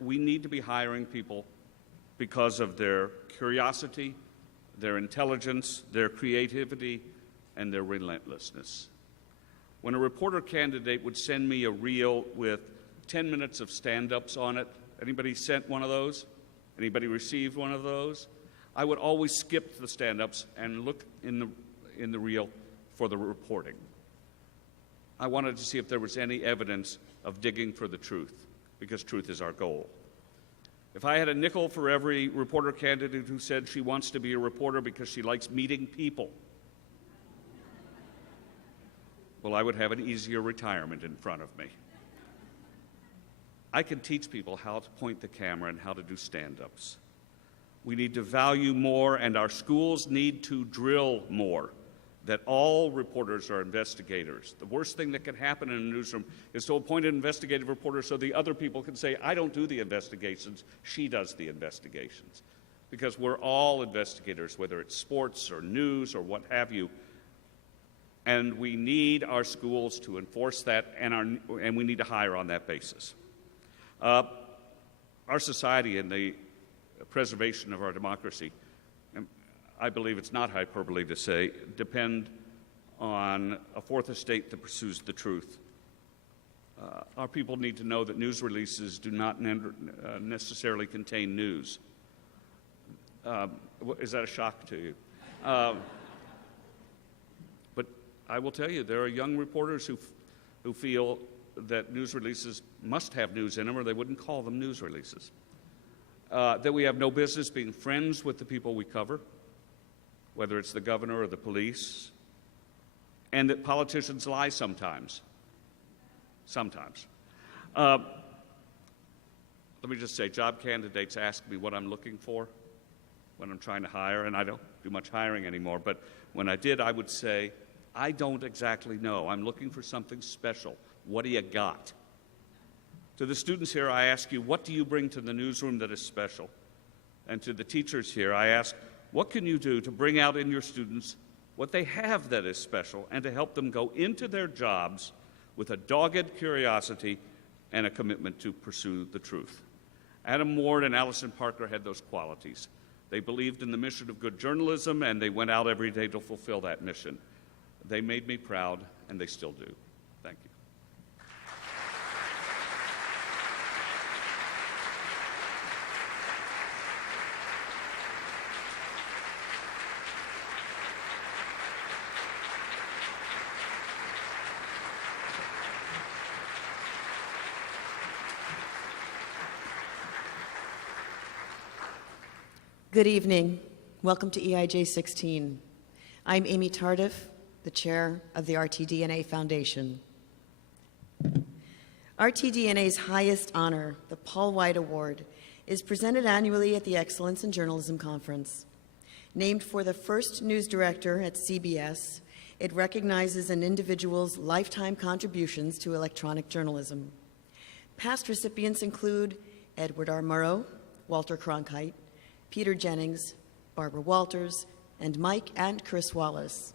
we need to be hiring people because of their curiosity, their intelligence, their creativity, and their relentlessness. When a reporter candidate would send me a reel with 10 minutes of stand-ups on it, anybody sent one of those? Anybody received one of those? I would always skip the stand-ups and look in the reel for the reporting. I wanted to see if there was any evidence of digging for the truth, because truth is our goal. If I had a nickel for every reporter candidate who said she wants to be a reporter because she likes meeting people, well, I would have an easier retirement in front of me. I can teach people how to point the camera and how to do stand-ups. We need to value more, and our schools need to drill more, that all reporters are investigators. The worst thing that can happen in a newsroom is to appoint an investigative reporter so the other people can say, I don't do the investigations, she does the investigations. Because we're all investigators, whether it's sports or news or what have you. And we need our schools to enforce that, and we need to hire on that basis. Our society and the preservation of our democracy, and I believe it's not hyperbole to say, depend on a fourth estate that pursues the truth. Our people need to know that news releases do not necessarily contain news. Is that a shock to you? But I will tell you, there are young reporters who feel that news releases must have news in them, or they wouldn't call them news releases. That we have no business being friends with the people we cover, whether it's the governor or the police, and that politicians lie sometimes. Sometimes. Let me just say, job candidates ask me what I'm looking for when I'm trying to hire, and I don't do much hiring anymore, but when I did, I would say, I don't exactly know. I'm looking for something special. What do you got? To the students here, I ask you, what do you bring to the newsroom that is special? And to the teachers here, I ask, what can you do to bring out in your students what they have that is special and to help them go into their jobs with a dogged curiosity and a commitment to pursue the truth? Adam Ward and Allison Parker had those qualities. They believed in the mission of good journalism, and they went out every day to fulfill that mission. They made me proud, and they still do. Thank you. Good evening. Welcome to EIJ 16. I'm Amy Tardif, the chair of the RTDNA Foundation. RTDNA's highest honor, the Paul White Award, is presented annually at the Excellence in Journalism Conference. Named for the first news director at CBS, it recognizes an individual's lifetime contributions to electronic journalism. Past recipients include Edward R. Murrow, Walter Cronkite, Peter Jennings, Barbara Walters, and Mike and Chris Wallace.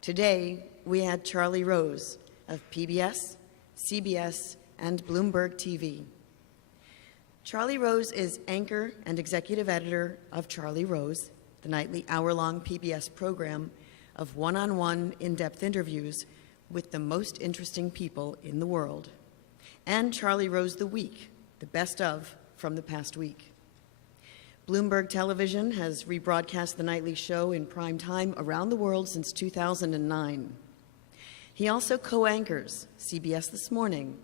Today, we had Charlie Rose of PBS, CBS, and Bloomberg TV. Charlie Rose is anchor and executive editor of Charlie Rose, the nightly hour-long PBS program of one-on-one in-depth interviews with the most interesting people in the world, and Charlie Rose the Week, the best of from the past week. Bloomberg Television has rebroadcast the nightly show in prime time around the world since 2009. He also co-anchors CBS This Morning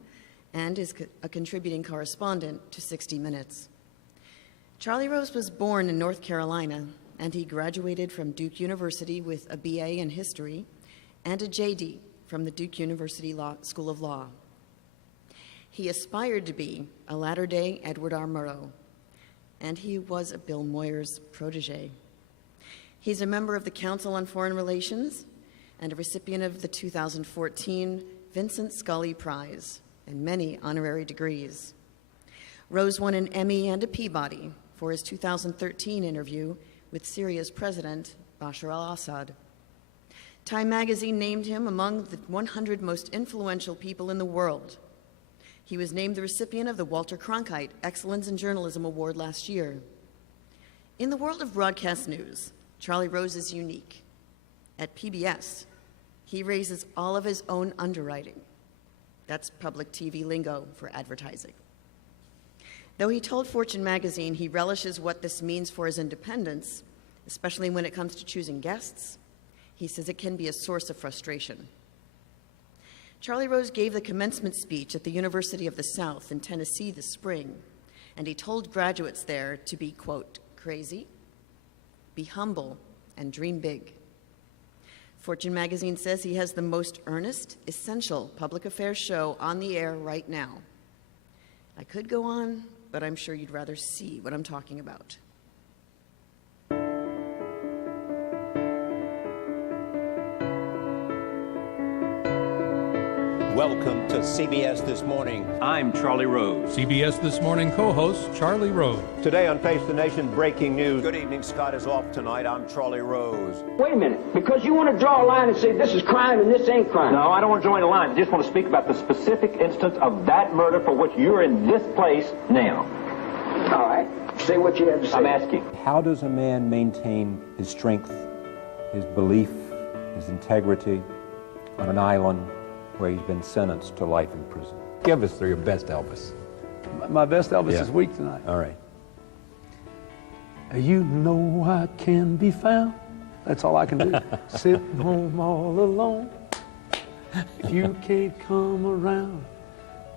and is a contributing correspondent to 60 Minutes. Charlie Rose was born in North Carolina, and he graduated from Duke University with a BA in history and a JD from the Duke University School of Law. He aspired to be a latter-day Edward R. Murrow, and he was a Bill Moyers protege. He's a member of the Council on Foreign Relations and a recipient of the 2014 Vincent Scully Prize and many honorary degrees. Rose won an Emmy and a Peabody for his 2013 interview with Syria's President Bashar al-Assad. Time magazine named him among the 100 most influential people in the world. He was named the recipient of the Walter Cronkite Excellence in Journalism Award last year. In the world of broadcast news, Charlie Rose is unique. At PBS, he raises all of his own underwriting. That's public TV lingo for advertising. Though he told Fortune magazine he relishes what this means for his independence, especially when it comes to choosing guests, he says it can be a source of frustration. Charlie Rose gave the commencement speech at the University of the South in Tennessee this spring, and he told graduates there to be, quote, crazy, be humble, and dream big. Fortune magazine says he has the most earnest, essential public affairs show on the air right now. I could go on, but I'm sure you'd rather see what I'm talking about. Welcome to CBS This Morning. I'm Charlie Rose. CBS This Morning co-host Charlie Rose. Today on Face the Nation, breaking news. Good evening, Scott is off tonight. I'm Charlie Rose. Wait a minute, because you want to draw a line and say this is crime and this ain't crime. No, I don't want to join a line. I just want to speak about the specific instance of that murder for which you're in this place now. All right, say what you have to say. I'm asking. How does a man maintain his strength, his belief, his integrity on an island where he's been sentenced to life in prison? Give us your best Elvis. My best Elvis is weak tonight. All right. You know I can be found. That's all I can do. Sitting home all alone. If you can't come around,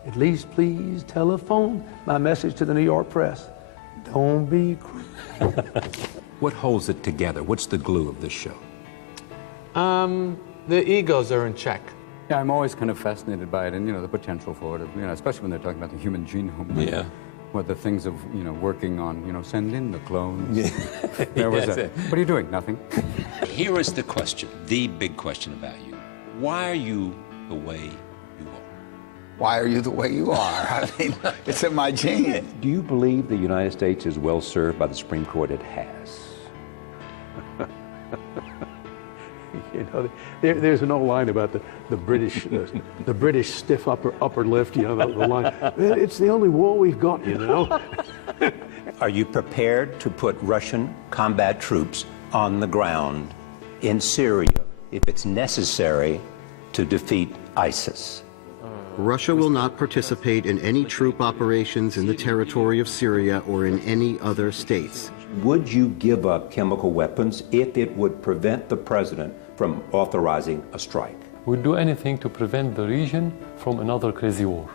at least please telephone. My message to the New York press. Don't be cruel. What holds it together? What's the glue of this show? The egos are in check. Yeah, I'm always kind of fascinated by it, and the potential for it. Especially when they're talking about the human genome. Yeah. What the things of working on. Send in the clones. Yeah. There was that. What are you doing? Nothing. Here is the question, the big question about you. Why are you the way you are? Why are you the way you are? I mean, it's in my genes. Do you believe the United States is well served by the Supreme Court? It has. There's an old line about the British, the British stiff upper lift. The line. It's the only war we've got. Are you prepared to put Russian combat troops on the ground in Syria if it's necessary to defeat ISIS? Russia will not participate in any troop operations in the territory of Syria or in any other states. Would you give up chemical weapons if it would prevent the president from authorizing a strike? We'll do anything to prevent the region from another crazy war.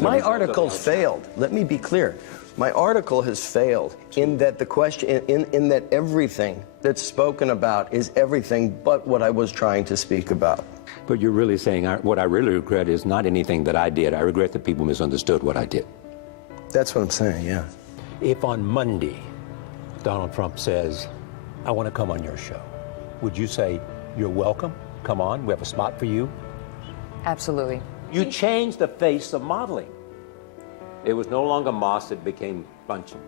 My article's failed. Let me be clear. My article has failed in that the question, in that everything that's spoken about is everything but what I was trying to speak about. But you're really saying what I really regret is not anything that I did. I regret that people misunderstood what I did. That's what I'm saying, yeah. If on Monday Donald Trump says, I want to come on your show, would you say, you're welcome, come on, we have a spot for you? Absolutely. You changed the face of modeling. It was no longer Moss, it became Bunchen.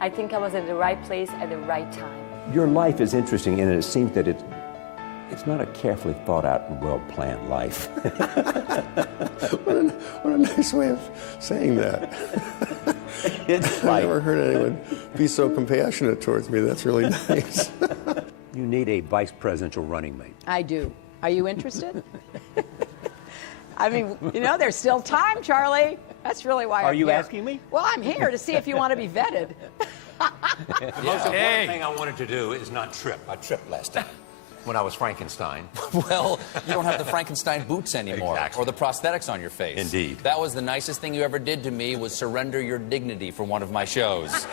I think I was at the right place at the right time. Your life is interesting, and it seems that it's not a carefully thought out and well-planned life. What a nice way of saying that. I've never heard anyone be so compassionate towards me. That's really nice. You need a vice presidential running mate. I do. Are you interested? I mean, there's still time, Charlie. That's really why Are I'm you here. asking me? Well, I'm here to see if you want to be vetted. The most important thing I wanted to do is not trip. I tripped last time when I was Frankenstein. Well, you don't have the Frankenstein boots anymore, Exactly. or the prosthetics on your face. Indeed. That was the nicest thing you ever did to me, was surrender your dignity for one of my shows.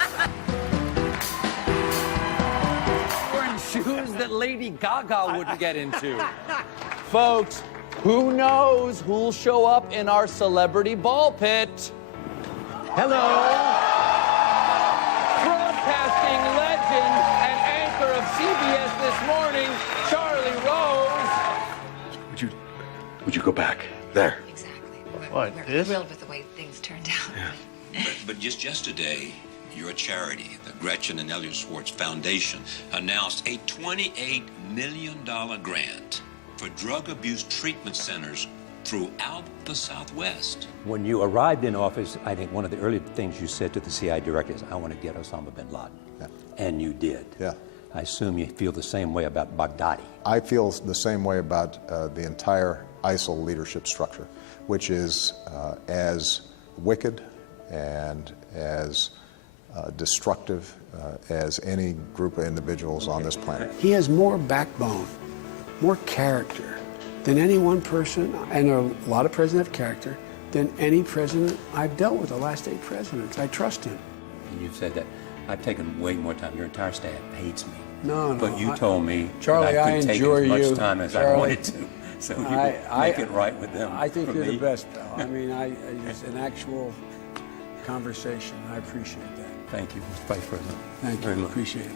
Wearing shoes that Lady Gaga wouldn't get into. Folks, who knows who'll show up in our celebrity ball pit? Hello. Broadcasting legend and anchor of CBS This Morning, Charlie Rose. Would you go back there? Exactly. What, We're this? thrilled with the way things turned out. Yeah. But just yesterday, your charity, the Gretchen and Elliot Schwartz Foundation, announced a $28 million grant for drug abuse treatment centers throughout the Southwest. When you arrived in office, I think one of the early things you said to the CIA director is, I want to get Osama bin Laden. Yeah. And you did. Yeah. I assume you feel the same way about Baghdadi. I feel the same way about the entire ISIL leadership structure, which is as wicked and as destructive as any group of individuals on this planet. He has more backbone, more character than any one person, and a lot of presidents have character, than any president I've dealt with, the last 8 presidents. I trust him. And you've said that. I've taken way more time. Your entire staff hates me. No. But you told me Charlie, that I I could take enjoy as much you. time as Charlie, I wanted to. So you make it right with them. I think for you're me. the best, pal. I mean, it's an actual conversation. I appreciate that. Thank you, Mr. Vice President. Thank you. Very much. Appreciate it.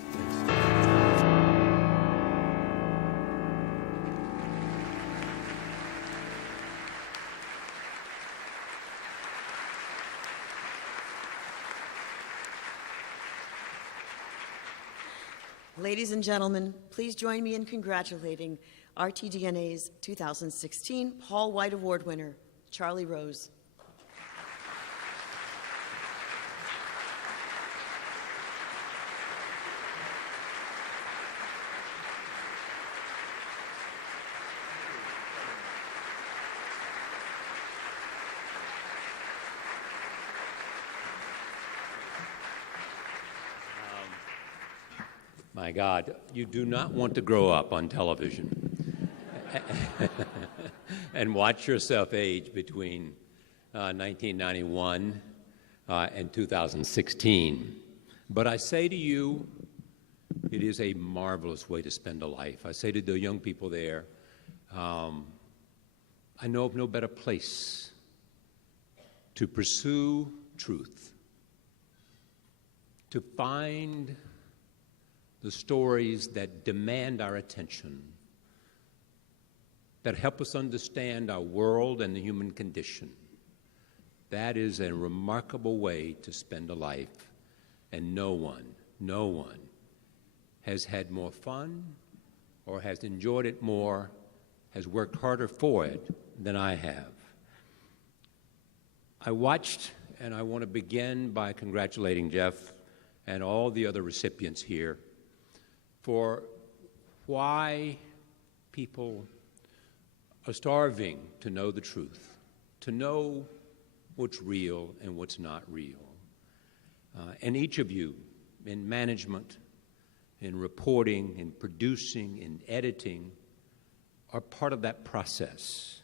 Ladies and gentlemen, please join me in congratulating RTDNA's 2016 Paul White Award winner, Charlie Rose. My God, you do not want to grow up on television and watch yourself age between 1991 and 2016. But I say to you, it is a marvelous way to spend a life. I say to the young people there, I know of no better place to pursue truth, to find the stories that demand our attention, that help us understand our world and the human condition. That is a remarkable way to spend a life, and no one has had more fun or has enjoyed it more, has worked harder for it than I have. I watched, and I want to begin by congratulating Jeff and all the other recipients here for why people are starving to know the truth, to know what's real and what's not real. And each of you in management, in reporting, in producing, in editing, are part of that process.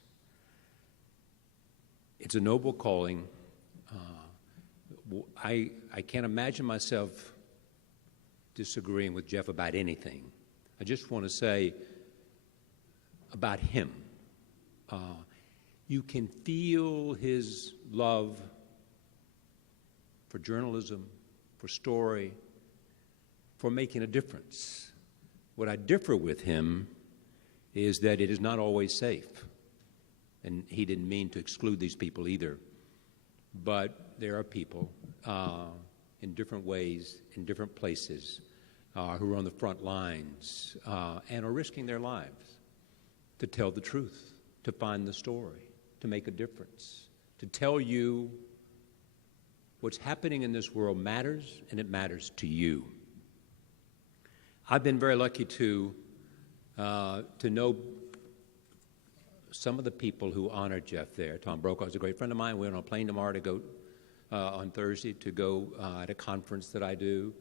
It's a noble calling. I can't imagine myself disagreeing with Jeff about anything. I just want to say about him, you can feel his love for journalism, for story, for making a difference. What I differ with him is that it is not always safe. And he didn't mean to exclude these people either. But there are people in different ways, in different places, who are on the front lines and are risking their lives to tell the truth, to find the story, to make a difference, to tell you what's happening in this world matters, and it matters to you. I've been very lucky to know some of the people who honored Jeff there. Tom Brokaw is a great friend of mine. We're on a plane tomorrow to go on Thursday to go at a conference that I do.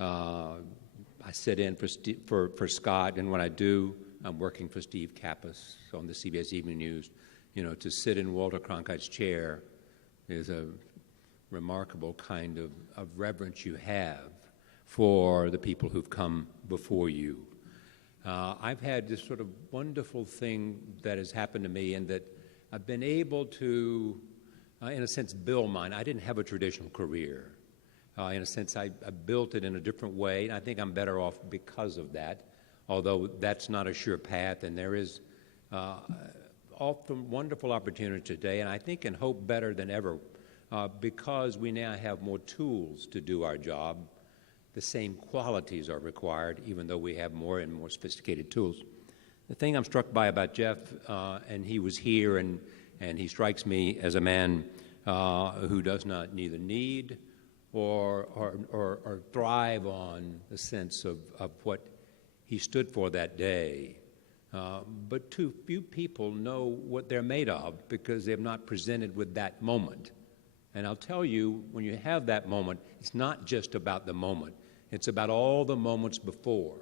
I sit in for Scott, and when I do, I'm working for Steve Kappas on the CBS Evening News. You know, to sit in Walter Cronkite's chair is a remarkable kind of reverence you have for the people who've come before you. I've had this sort of wonderful thing that has happened to me, and that I've been able to, in a sense, build mine. I didn't have a traditional career. In a sense, I built it in a different way, and I think I'm better off because of that, although that's not a sure path, and there is often wonderful opportunity today, and I think and hope better than ever, because we now have more tools to do our job. The same qualities are required, even though we have more and more sophisticated tools. The thing I'm struck by about Jeff, and he was here, and And he strikes me as a man who does not neither need or thrive on the sense of what he stood for that day. But too few people know what they're made of because they're not presented with that moment. And I'll tell you, when you have that moment, it's not just about the moment. It's about all the moments before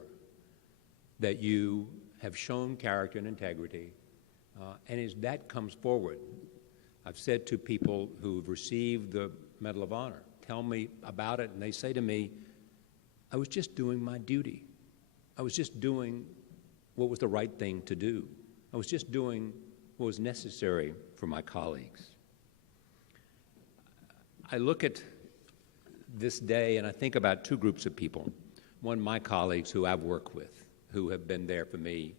that you have shown character and integrity. And as that comes forward, I've said to people who've received the Medal of Honor, tell me about it, and they say to me, I was just doing my duty. I was just doing what was the right thing to do. I was just doing what was necessary for my colleagues. I look at this day and I think about two groups of people. One, my colleagues who I've worked with, who have been there for me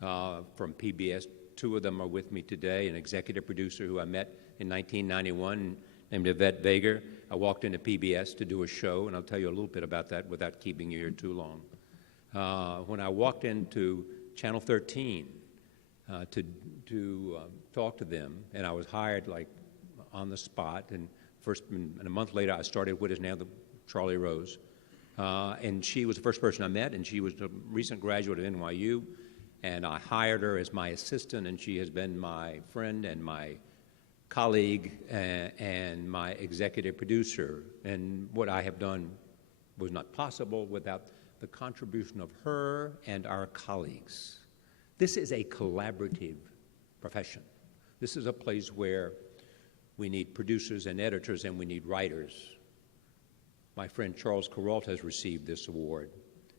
from PBS. Two of them are with me today, an executive producer who I met in 1991 named Yvette Vager. I walked into PBS to do a show, and I'll tell you a little bit about that without keeping you here too long. When I walked into Channel 13 to talk to them, and I was hired like on the spot, and a month later I started what is now the Charlie Rose, and she was the first person I met, and she was a recent graduate of NYU, and I hired her as my assistant, and she has been my friend and my colleague and my executive producer. And what I have done was not possible without the contribution of her and our colleagues. This is a collaborative profession. This is a place where we need producers and editors, and we need writers. My friend Charles Kuralt has received this award,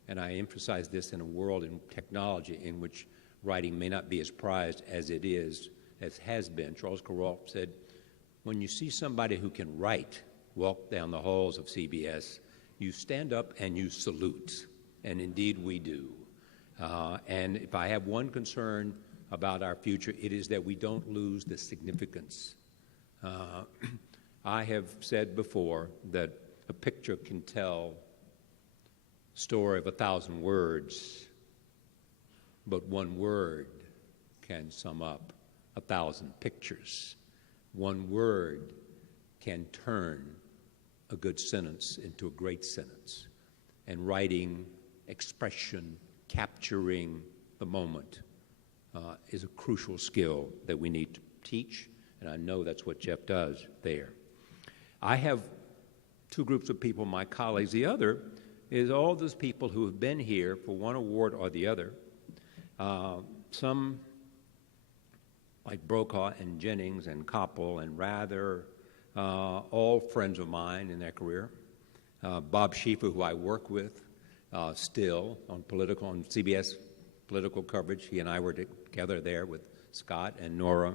and I emphasize this in a world in technology in which writing may not be as prized as it is, as has been. Charles Kuralt said, when you see somebody who can write walk down the halls of CBS, you stand up and you salute, and indeed we do. And if I have one concern about our future, it is that we don't lose the significance. I have said before that a picture can tell a story of 1,000 words, but one word can sum up 1,000 pictures. One word can turn a good sentence into a great sentence. And writing, expression, capturing the moment is a crucial skill that we need to teach, and I know that's what Jeff does there. I have two groups of people, my colleagues. The other is all those people who have been here for one award or the other. Some, like Brokaw and Jennings and Koppel and Rather, all friends of mine in their career. Bob Schieffer, who I work with still on CBS political coverage. He and I were together there with Scott and Nora.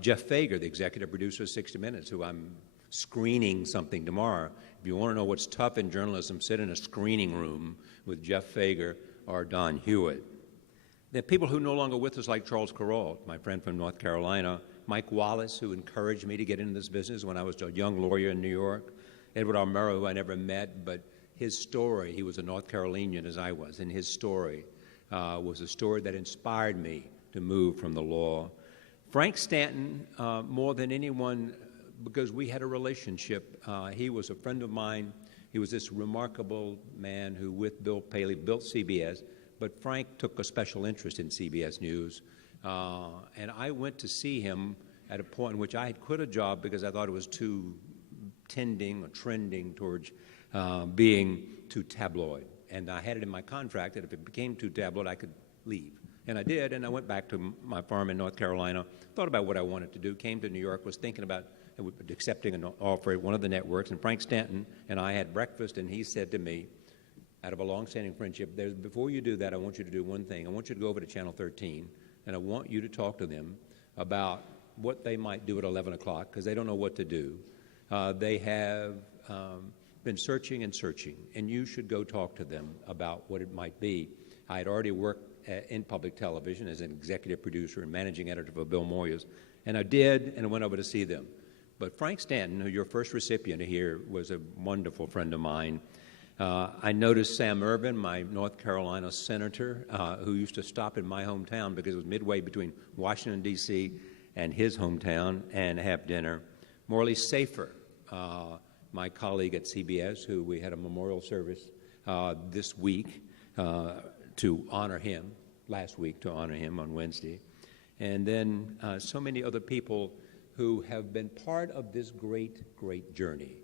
Jeff Fager, the executive producer of 60 Minutes, who I'm screening something tomorrow. If you want to know what's tough in journalism, sit in a screening room with Jeff Fager or Don Hewitt. There are people who are no longer with us, like Charles Kuralt, my friend from North Carolina, Mike Wallace, who encouraged me to get into this business when I was a young lawyer in New York, Edward R. Murrow, who I never met, but his story, he was a North Carolinian as I was, and his story was a story that inspired me to move from the law. Frank Stanton, more than anyone, because we had a relationship. He was a friend of mine. He was this remarkable man who, with Bill Paley, built CBS, but Frank took a special interest in CBS News. And I went to see him at a point in which I had quit a job because I thought it was too trending towards being too tabloid. And I had it in my contract that if it became too tabloid, I could leave. And I did, and I went back to my farm in North Carolina, thought about what I wanted to do, came to New York, was thinking about accepting an offer at one of the networks, and Frank Stanton and I had breakfast, and he said to me, out of a long-standing friendship, before you do that, I want you to do one thing. I want you to go over to Channel 13, and I want you to talk to them about what they might do at 11 o'clock, because they don't know what to do. They have been searching and searching, and you should go talk to them about what it might be. I had already worked in public television as an executive producer and managing editor for Bill Moyers, and I did, and I went over to see them. But Frank Stanton, who your first recipient here, was a wonderful friend of mine. I noticed Sam Ervin, my North Carolina senator, who used to stop in my hometown because it was midway between Washington, D.C. and his hometown and have dinner. Morley Safer, my colleague at CBS, who we had a memorial service this week to honor him, last week to honor him on Wednesday. And then so many other people who have been part of this great, great journey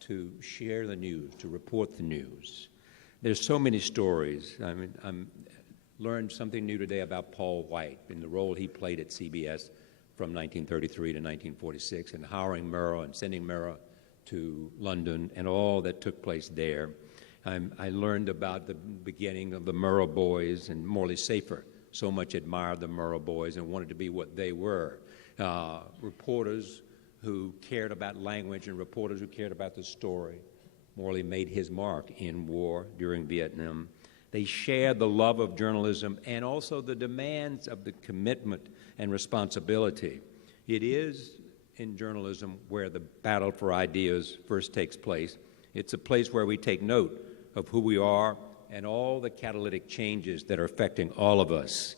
to share the news, to report the news. There's so many stories. I mean, I learned something new today about Paul White and the role he played at CBS from 1933 to 1946, and hiring Murrah and sending Murrah to London and all that took place there. I learned about the beginning of the Murrah boys, and Morley Safer so much admired the Murrah boys and wanted to be what they were. Reporters who cared about language and reporters who cared about the story. Morley made his mark in war during Vietnam. They shared the love of journalism and also the demands of the commitment and responsibility. It is in journalism where the battle for ideas first takes place. It's a place where we take note of who we are and all the catalytic changes that are affecting all of us.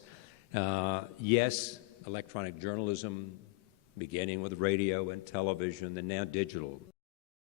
Yes, electronic journalism, beginning with radio and television and now digital,